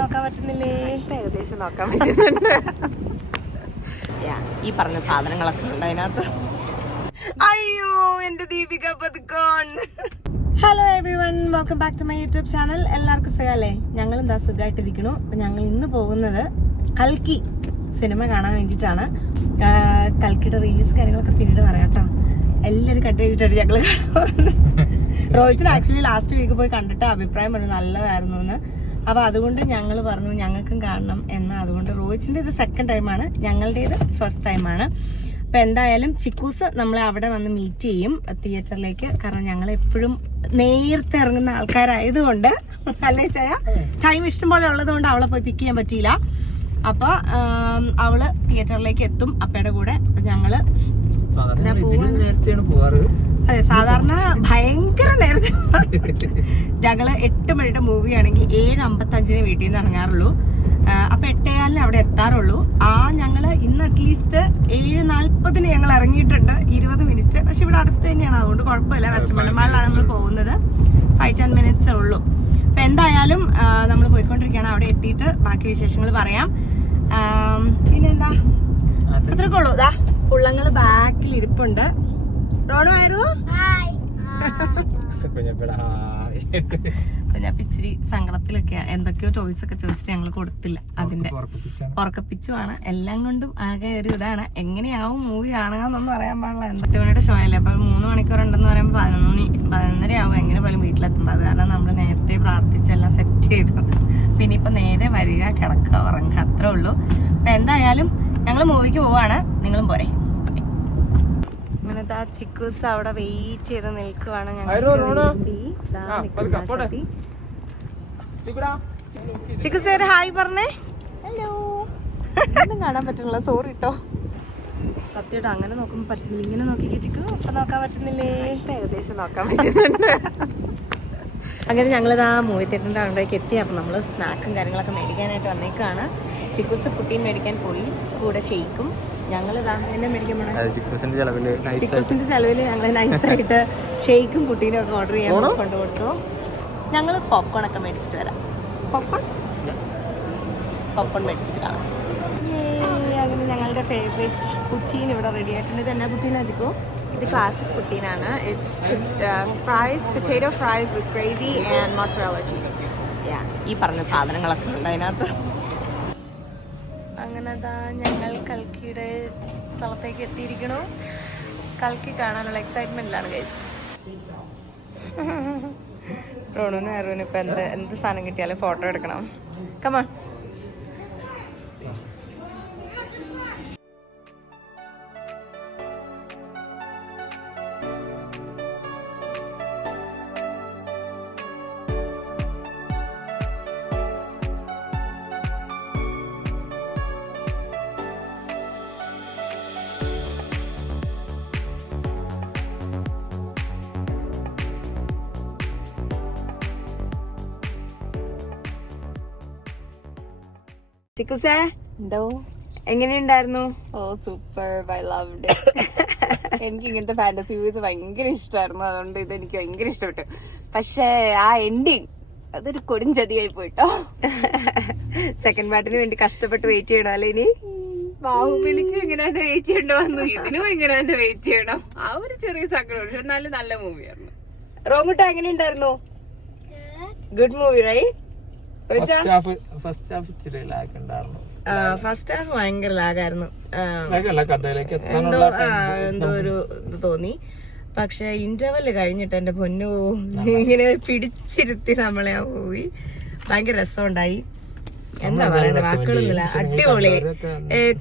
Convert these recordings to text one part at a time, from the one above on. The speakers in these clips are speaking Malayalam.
നോക്കാൻ പറ്റുന്നില്ലേ? ഏകദേശം നോക്കാൻ പറ്റുന്നുണ്ട്. ഈ പറഞ്ഞ സാധനങ്ങളൊക്കെ ഉണ്ട് അതിനകത്ത്. അയ്യോ എന്റെ Deepika Padukone. Hello everyone, welcome back to my YouTube channel. എല്ലാവർക്കും സുഖമല്ലേ? ഞങ്ങൾ എന്താ സുഖമായിട്ടിരിക്കണു. അപ്പം ഞങ്ങൾ ഇന്ന് പോകുന്നത് കൽക്കി സിനിമ കാണാൻ വേണ്ടിയിട്ടാണ്. കൽക്കിയുടെ റിവ്യൂസ് കാര്യങ്ങളൊക്കെ പിന്നീട് പറയാം കേട്ടോ. എല്ലാവരും കട്ട് ചെയ്തിട്ടാണ് ഞങ്ങൾ കാണുന്നത്. റോയ്സിന് ആക്ച്വലി ലാസ്റ്റ് വീക്ക് പോയി കണ്ടിട്ട് അഭിപ്രായം പറഞ്ഞു നല്ലതായിരുന്നു എന്ന്. അപ്പോൾ അതുകൊണ്ട് ഞങ്ങൾ പറഞ്ഞു ഞങ്ങൾക്കും കാണണം എന്ന്. അതുകൊണ്ട് റോയ്സിൻ്റെ ഇത് സെക്കൻഡ് ടൈമാണ്, ഞങ്ങളുടേത് ഫസ്റ്റ് ടൈമാണ്. അപ്പം എന്തായാലും ചിക്കൂസ് നമ്മളെ അവിടെ വന്ന് മീറ്റ് ചെയ്യും തിയേറ്ററിലേക്ക്. കാരണം ഞങ്ങൾ എപ്പോഴും നേരത്തെ ഇറങ്ങുന്ന ആൾക്കാരായതുകൊണ്ട്, അല്ലേ ചായ, ടൈം ഇഷ്ടംപോലെ ഉള്ളത് കൊണ്ട് അവളെ പോയി പിക്ക് ചെയ്യാൻ പറ്റിയില്ല. അപ്പോൾ അവള് തിയേറ്ററിലേക്ക് എത്തും അപ്പയുടെ കൂടെ. അപ്പം ഞങ്ങള് അതെ, സാധാരണ ഭയങ്കര നേരത്തെ. ഞങ്ങള് 8 മണിയുടെ മൂവി ആണെങ്കിൽ 7:55 വീട്ടിൽ നിന്ന് ഇറങ്ങാറുള്ളൂ. അപ്പൊ 8:15 അവിടെ എത്താറുള്ളൂ. ഞങ്ങള് ഇന്ന് അറ്റ്ലീസ്റ്റ് 7:40 ഞങ്ങൾ ഇറങ്ങിയിട്ടുണ്ട്, 20 മിനിറ്റ്. പക്ഷെ ഇവിടെ അടുത്ത് തന്നെയാണ്, അതുകൊണ്ട് കുഴപ്പമില്ല. വെസ്റ്റ് മലബാറിലാണ് നമ്മൾ പോകുന്നത്. 5-10 മിനിറ്റ്സേ ഉള്ളൂ. അപ്പൊ എന്തായാലും നമ്മൾ പോയിക്കൊണ്ടിരിക്കുകയാണ്. അവിടെ എത്തിയിട്ട് ബാക്കി വിശേഷങ്ങൾ പറയാം. പിന്നെന്താ, അത്രയൊക്കെ ഉള്ളൂ. ഇതാ പുള്ളങ്ങള് ബാക്കിൽ ഇരിപ്പുണ്ട്. റോഡോ ആയിരുന്നു കുഞ്ഞാപ്പിച്ചിരി സങ്കടത്തിലൊക്കെ, എന്തൊക്കെയോ ടോയ്സ് ഒക്കെ ചോദിച്ചിട്ട് ഞങ്ങൾ കൊടുത്തില്ല. അതിന്റെ ഉറക്കപ്പിച്ചുമാണ്. എല്ലാം കൊണ്ടും ആകെ ഒരു ഇതാണ്. എങ്ങനെയാവും മൂവി കാണുകയെന്നൊന്നും അറിയാൻ പാടില്ല. 8 മണിയുടെ ഷോ അല്ലേ, അപ്പൊ 3 മണിക്കൂർ ഉണ്ടെന്ന് പറയുമ്പോൾ 11:30 ആവും എങ്ങനെ പോലും വീട്ടിലെത്തുമ്പോൾ. അത് കാരണം നമ്മൾ നേരത്തെ പ്രാർത്ഥിച്ചെല്ലാം സെറ്റ് ചെയ്തു. പിന്നെ ഇപ്പൊ നേരെ വരിക, കിടക്കുക, ഉറങ്ങുക, അത്രേ ഉള്ളൂ. അപ്പൊ എന്തായാലും ഞങ്ങൾ മൂവിക്ക് പോവാണ്, നിങ്ങളും പോരെ. അങ്ങനെതാ ചിക്കൂസ് അവിടെ വെയിറ്റ് ചെയ്ത് നിൽക്കുവാണ്. ചിക്കൂസ് ഹായ് പറഞ്ഞേ. ഹലോ. ഒന്നും കാണാൻ പറ്റുന്നില്ല, സോറി കേട്ടോ. സത്യമായിട്ട് അങ്ങനെ നോക്കുമ്പോ പറ്റുന്നില്ല. ഇങ്ങനെ നോക്കിക്കേ ചിക്കു, അപ്പൊ നോക്കാൻ പറ്റുന്നില്ലേ? ഏകദേശം നോക്കാൻ പറ്റുന്നുണ്ട്. അങ്ങനെ ഞങ്ങളിതാ മൂവി തിയേറ്ററിന്റെ അവിടേക്ക് എത്തി. അപ്പൊ നമ്മള് സ്നാക്കും കാര്യങ്ങളൊക്കെ മേടിക്കാനായിട്ട് വന്നേക്കാണ്. ചിക്കൂസ് പുട്ടീൻ മേടിക്കാൻ പോയി, കൂടെ ഷെയ്ക്കും. ഞങ്ങളിതാ എന്നെ മേടിക്കാൻ പോണേ. ചിക്കൂസിന്റെ ചെലവില് ഞങ്ങൾ നൈസായിട്ട് ഷെയ്ക്കും പുട്ടീനും ഒക്കെ ഓർഡർ ചെയ്യാൻ കൊണ്ടുകൊടുത്തു. ഞങ്ങൾ പോപ്കോൺ ഒക്കെ മേടിച്ചിട്ട് വരാം. പോപ്കോൺ മേടിച്ചിട്ട് കാണാം. അങ്ങനെ ഞങ്ങളുടെ ഫേവറേറ്റ് പുട്ടീൻ ഇവിടെ റെഡി ആയിട്ടുണ്ട്. ഇത് എന്നാ പുട്ടീനാ ചിക്കു? ഇത് ക്ലാസിക് പുട്ടീനാണ്. Potato fries with gravy and mozzarella cheese. ഈ പറഞ്ഞ സാധനങ്ങളൊക്കെ ഉണ്ട് അതിനകത്ത്. അങ്ങനെതാ ഞങ്ങൾ കൽക്കിയുടെ സ്ഥലത്തേക്ക് എത്തിയിരിക്കണു. കൽക്കി കാണാനുള്ള എക്സൈറ്റ്മെന്റിലാണ് ഗൈസ്. റോണുനും ആരോനും ഇപ്പൊ എന്ത് സാധനം കിട്ടിയാലും ഫോട്ടോ എടുക്കണം. കമോൺ. ചിക്കുസേ, എന്തോ എങ്ങനെയുണ്ടായിരുന്നു? Super, I loved it. എനിക്ക് ഇങ്ങനത്തെ ഫാന്റസി മൂവീസ് ഭയങ്കര ഇഷ്ടമായിരുന്നു, അതുകൊണ്ട് ഇത് എനിക്ക് ഭയങ്കര ഇഷ്ടപ്പെട്ടു. പക്ഷേ ആ എൻഡിങ് അതൊരു കൊടുംചതിയായി പോയിട്ടോ. സെക്കൻഡ് പാർട്ടിന് വേണ്ടി കഷ്ടപ്പെട്ട് വെയിറ്റ് ചെയ്യണം അല്ലേ? ഇനി ബാഹുബലിക്ക് ഇങ്ങനെ തന്നെ വെയിറ്റ് ചെയ്യേണ്ടി വന്നു, ഇതിനും ഇങ്ങനെ തന്നെ വെയിറ്റ് ചെയ്യണം. ആ ഒരു ചെറിയ സങ്കടം. പക്ഷെ എന്നാലും നല്ല മൂവിയായിരുന്നു. റോമുട്ട എങ്ങനെയുണ്ടായിരുന്നു? Good movie right? First half ഭയങ്കര ലാഗായിരുന്നു. എന്തോ ഒരു ഇത് തോന്നി. പക്ഷെ ഇന്റർവെല് കഴിഞ്ഞിട്ട് എന്റെ പൊന്നു ഇങ്ങനെ പിടിച്ചിരുത്തി നമ്മളെ ആ മൂവി. ഭയങ്കര രസമുണ്ടായി. എന്താ പറയണ്ട, വാക്കുകളൊന്നുമില്ല. അടിപൊളി.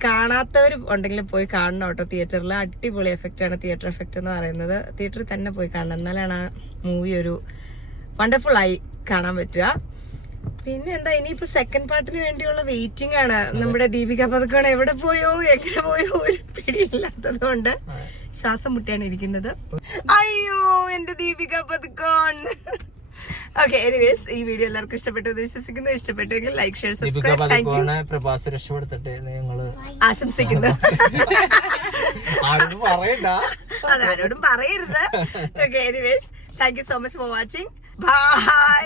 കാണാത്തവർ ഉണ്ടെങ്കിലും പോയി കാണണം കേട്ടോ തിയേറ്ററിൽ. അടിപൊളി എഫക്റ്റ് ആണ് തിയേറ്റർ എഫക്റ്റ് എന്ന് പറയുന്നത്. തിയേറ്ററിൽ തന്നെ പോയി കാണണം, എന്നാലാണ് ആ മൂവി ഒരു വണ്ടർഫുൾ ആയി കാണാൻ പറ്റുക. പിന്നെ എന്താ, ഇനിയിപ്പോ സെക്കൻഡ് പാർട്ടിന് വേണ്ടിയുള്ള വെയിറ്റിംഗ് ആണ്. നമ്മുടെ ദീപിക പതുക്കോൺ എവിടെ പോയോ എങ്ങനെ പോയോ ഒരു പിടിയില്ലാത്തത് കൊണ്ട് ശ്വാസം മുട്ടിയാണ് ഇരിക്കുന്നത്. അയ്യോ എന്റെ ദീപിക പതുക്കോൺ. ഓക്കെ, എനിവേസ് ഈ വീഡിയോ എല്ലാവർക്കും ഇഷ്ടപ്പെട്ടു വിശ്വസിക്കുന്നു. ഇഷ്ടപ്പെട്ടെങ്കിൽ like, share, subscribe. Thank you. ആശംസിക്കുന്നു. അതാരോടും പറയരുത്. Okay, anyways thank you so much for watching. By.